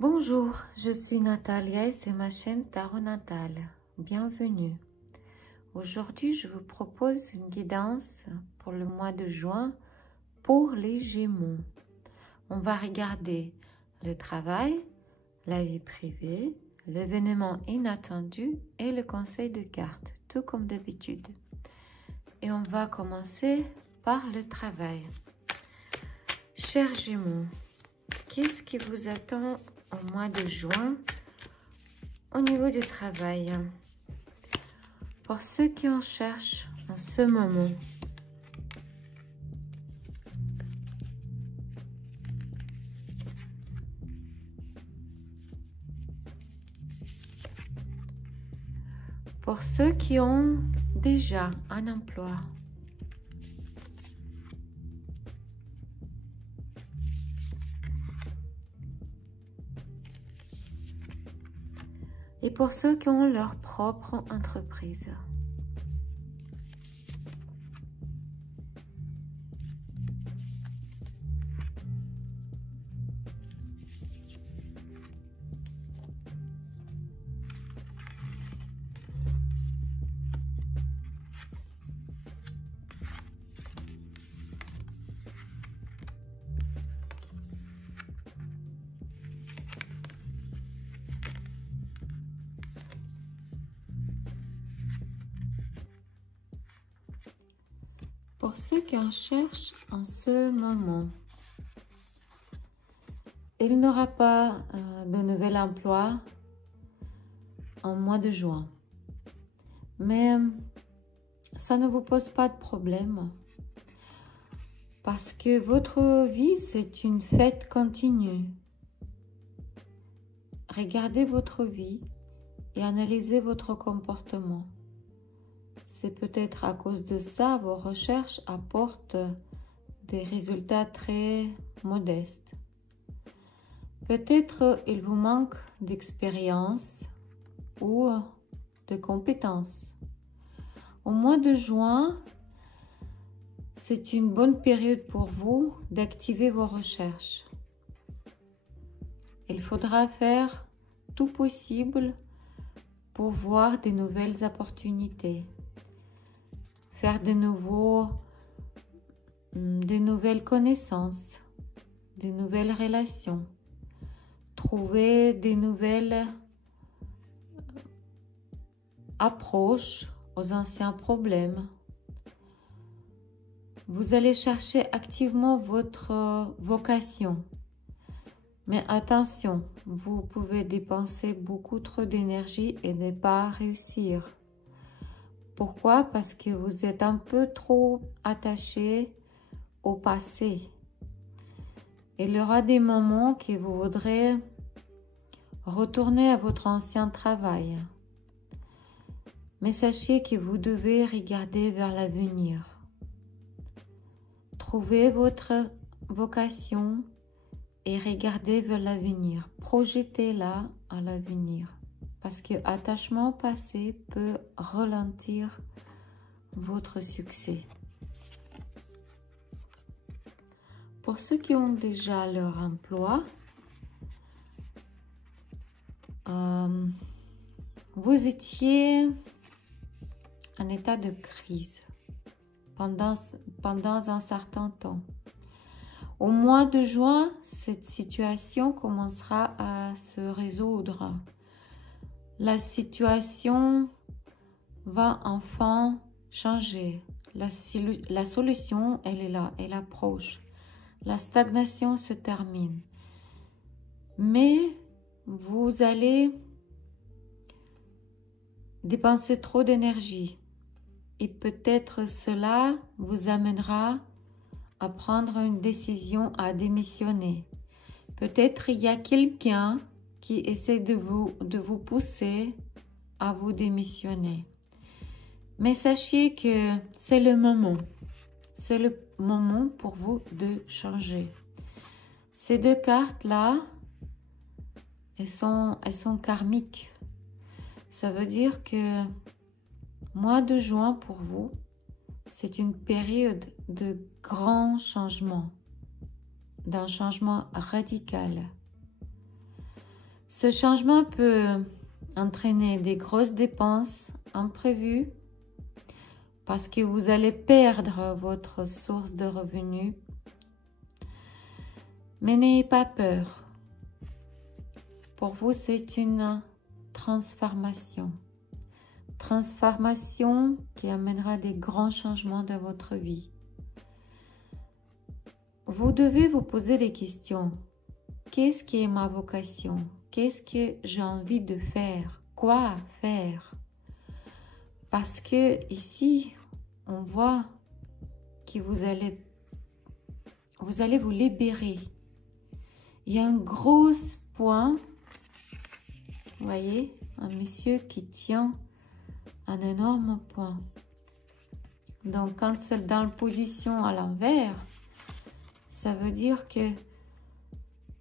Bonjour, je suis Natalia et c'est ma chaîne Tarot Natal. Bienvenue. Aujourd'hui, je vous propose une guidance pour le mois de juin pour les Gémeaux. On va regarder le travail, la vie privée, l'événement inattendu et le conseil de cartes, tout comme d'habitude. Et on va commencer par le travail. Chers Gémeaux, qu'est-ce qui vous attend au mois de juin au niveau du travail? Pour ceux qui en cherchent en ce moment, pour ceux qui ont déjà un emploi, et pour ceux qui ont leur propre entreprise. Pour ceux qui en cherchent en ce moment, il n'aura pas de nouvel emploi en mois de juin. Mais ça ne vous pose pas de problème parce que votre vie, c'est une fête continue. Regardez votre vie et analysez votre comportement. C'est peut-être à cause de ça, vos recherches apportent des résultats très modestes. Peut-être il vous manque d'expérience ou de compétences. Au mois de juin, c'est une bonne période pour vous d'activer vos recherches. Il faudra faire tout possible pour voir de nouvelles opportunités. Faire de nouvelles connaissances, de nouvelles relations, trouver de nouvelles approches aux anciens problèmes. Vous allez chercher activement votre vocation. Mais attention, vous pouvez dépenser beaucoup trop d'énergie et ne pas réussir. Pourquoi? Parce que vous êtes un peu trop attaché au passé. Il y aura des moments que vous voudrez retourner à votre ancien travail. Mais sachez que vous devez regarder vers l'avenir. Trouvez votre vocation et regardez vers l'avenir. Projetez-la à l'avenir. Parce que l'attachement passé peut ralentir votre succès. Pour ceux qui ont déjà leur emploi, vous étiez en état de crise pendant un certain temps. Au mois de juin, cette situation commencera à se résoudre. La situation va enfin changer. La solution, elle est là, elle approche. La stagnation se termine. Mais vous allez dépenser trop d'énergie. Et peut-être cela vous amènera à prendre une décision à démissionner. Peut-être il y a quelqu'un qui essaie de vous pousser à vous démissionner. Mais sachez que c'est le moment. C'est le moment pour vous de changer. Ces deux cartes-là, elles sont karmiques. Ça veut dire que mois de juin pour vous, c'est une période de grands changements, d'un changement radical. Ce changement peut entraîner des grosses dépenses imprévues parce que vous allez perdre votre source de revenus. Mais n'ayez pas peur. Pour vous, c'est une transformation. Transformation qui amènera des grands changements dans votre vie. Vous devez vous poser des questions. Qu'est-ce qui est ma vocation? Qu'est-ce que j'ai envie de faire? Quoi faire? Parce que ici, on voit que vous allez vous libérer. Il y a un gros point, vous voyez, un monsieur qui tient un énorme point. Donc, quand c'est dans la position à l'envers, ça veut dire que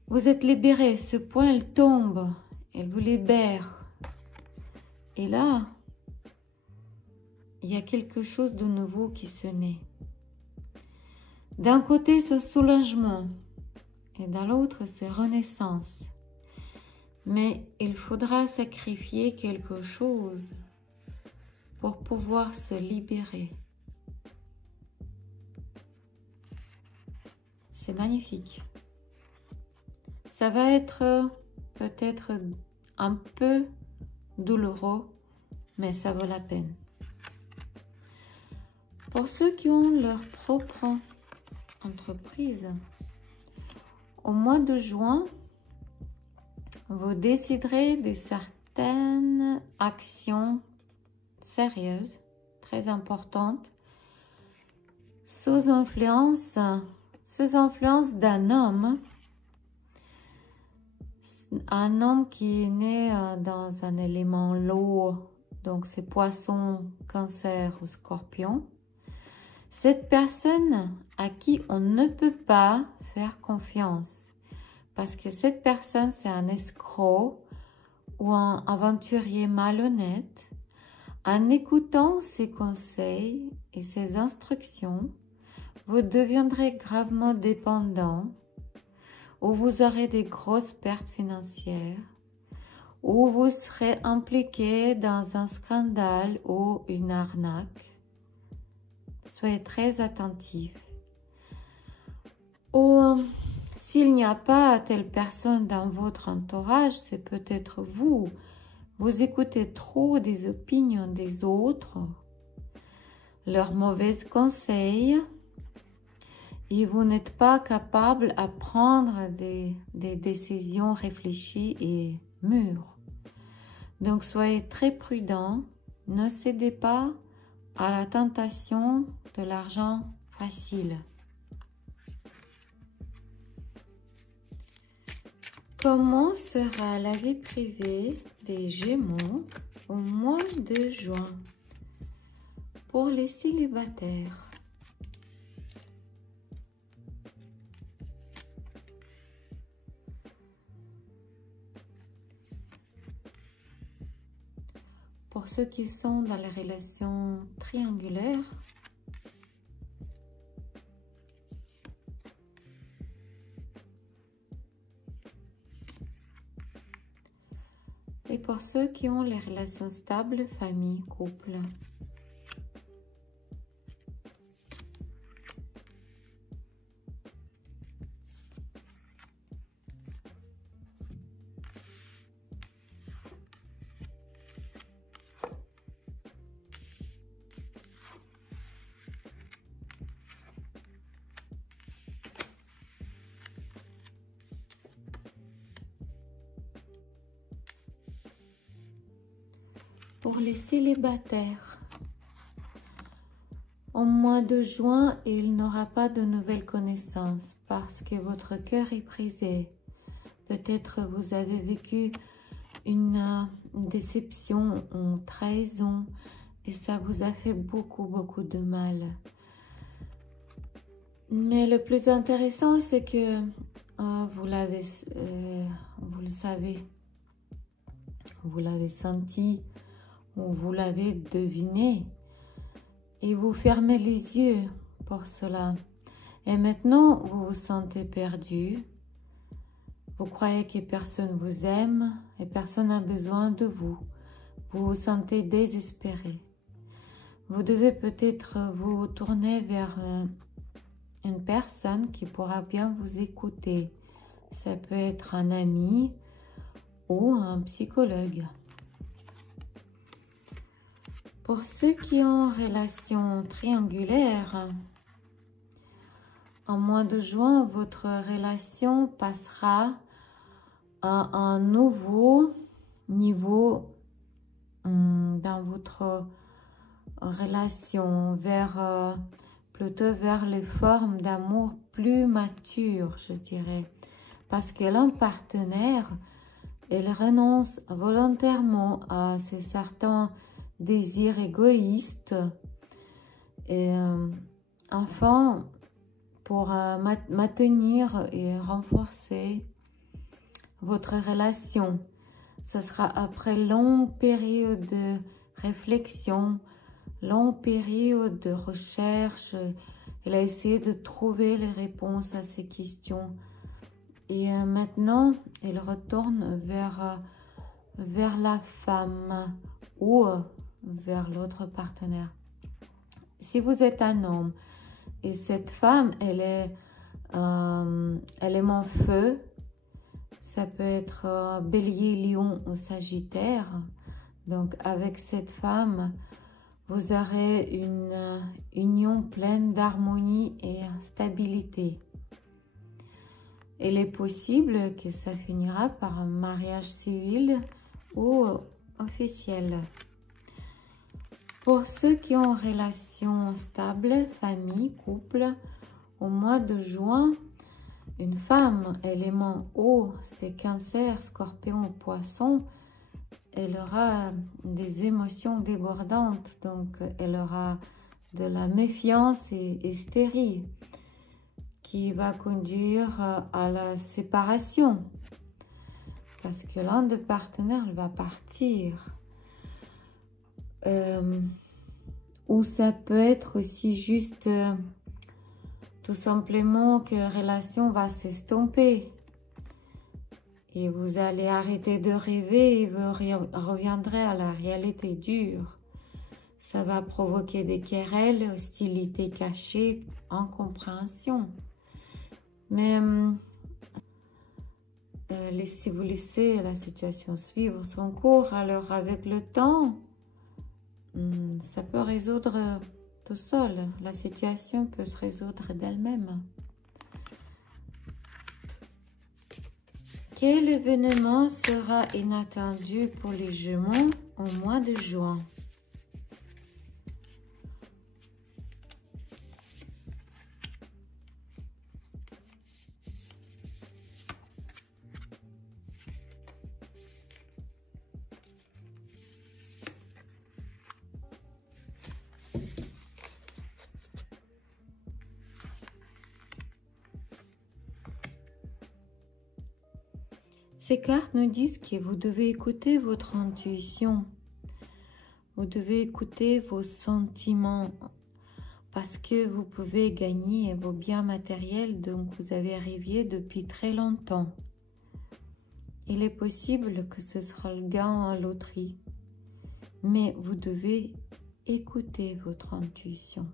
vous êtes libéré. Ce point, il tombe, il vous libère. Et là, il y a quelque chose de nouveau qui se naît. D'un côté, c'est soulagement, et dans l'autre, c'est renaissance. Mais il faudra sacrifier quelque chose pour pouvoir se libérer. C'est magnifique. Ça va être peut-être un peu douloureux, mais ça vaut la peine. Pour ceux qui ont leur propre entreprise, au mois de juin, vous déciderez de certaines actions sérieuses, très importantes, sous influence d'un homme. Un homme qui est né dans un élément l'eau, donc c'est poisson, cancer ou scorpion. Cette personne à qui on ne peut pas faire confiance, parce que cette personne c'est un escroc ou un aventurier malhonnête. En écoutant ses conseils et ses instructions, vous deviendrez gravement dépendant, ou vous aurez des grosses pertes financières, ou vous serez impliqué dans un scandale ou une arnaque. Soyez très attentif. Ou s'il n'y a pas telle personne dans votre entourage, c'est peut-être vous. Vous écoutez trop des opinions des autres, leurs mauvais conseils, et vous n'êtes pas capable à prendre des décisions réfléchies et mûres. Donc, soyez très prudents. Ne cédez pas à la tentation de l'argent facile. Comment sera la vie privée des Gémeaux au mois de juin pour les célibataires? Pour ceux qui sont dans les relations triangulaires, et pour ceux qui ont les relations stables, famille, couple. Pour les célibataires, au mois de juin, il n'aura pas de nouvelles connaissances parce que votre cœur est brisé. Peut-être vous avez vécu une déception, une trahison et ça vous a fait beaucoup de mal. Mais le plus intéressant, c'est que vous le savez, vous l'avez senti, ou vous l'avez deviné et vous fermez les yeux pour cela. Et maintenant, vous vous sentez perdu, Vous croyez que personne vous aime et personne n'a besoin de vous. Vous vous sentez désespéré. Vous devez peut-être vous tourner vers une personne qui pourra bien vous écouter. Ça peut être un ami ou un psychologue. Pour ceux qui ont relation triangulaire, en mois de juin, votre relation passera à un nouveau niveau dans votre relation, plutôt vers les formes d'amour plus matures, je dirais. Parce que l'un partenaire, il renonce volontairement à certains désirs égoïstes. Et enfin, pour maintenir et renforcer votre relation, ce sera après longue période de réflexion, longue période de recherche. Il a essayé de trouver les réponses à ces questions. Et maintenant, il retourne vers la femme ou vers l'autre partenaire. Si vous êtes un homme et cette femme, elle est mon feu, ça peut être bélier, lion ou sagittaire. Donc avec cette femme, vous aurez une union pleine d'harmonie et stabilité. Il est possible que ça finira par un mariage civil ou officiel. Pour ceux qui ont une relation stable, famille, couple, au mois de juin, une femme, élément eau, c'est Cancer, Scorpion ou Poisson, elle aura des émotions débordantes, donc elle aura de la méfiance et hystérie qui va conduire à la séparation parce que l'un des partenaires va partir. Ou ça peut être aussi juste tout simplement que la relation va s'estomper et vous allez arrêter de rêver et vous reviendrez à la réalité dure. Ça va provoquer des querelles, hostilités cachées, incompréhension. Mais si vous laissez la situation suivre son cours, alors avec le temps, ça peut résoudre tout seul. La situation peut se résoudre d'elle-même. Quel événement sera inattendu pour les Gémeaux au mois de juin? Ces cartes nous disent que vous devez écouter votre intuition. Vous devez écouter vos sentiments parce que vous pouvez gagner vos biens matériels dont vous avez rêvé depuis très longtemps. Il est possible que ce sera le gain à loterie, mais vous devez écouter votre intuition.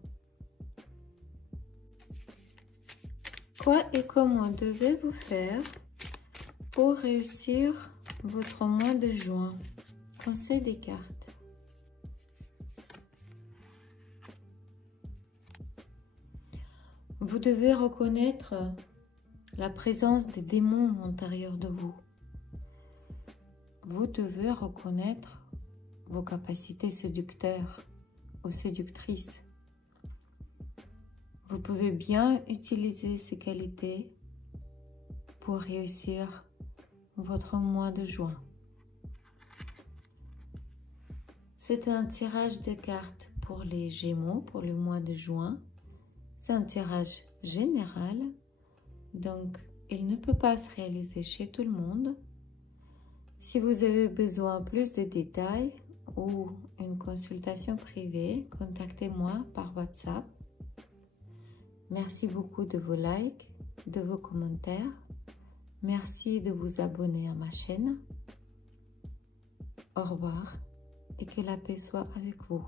Quoi et comment devez-vous faire pour réussir votre mois de juin? Conseil des cartes. Vous devez reconnaître la présence des démons intérieurs de vous. Vous devez reconnaître vos capacités séducteurs ou séductrices. Vous pouvez bien utiliser ces qualités pour réussir votre mois de juin. C'est un tirage de cartes pour les Gémeaux pour le mois de juin. C'est un tirage général, donc il ne peut pas se réaliser chez tout le monde. Si vous avez besoin de plus de détails ou une consultation privée, contactez-moi par WhatsApp. Merci beaucoup de vos likes, de vos commentaires. Merci de vous abonner à ma chaîne. Au revoir et que la paix soit avec vous.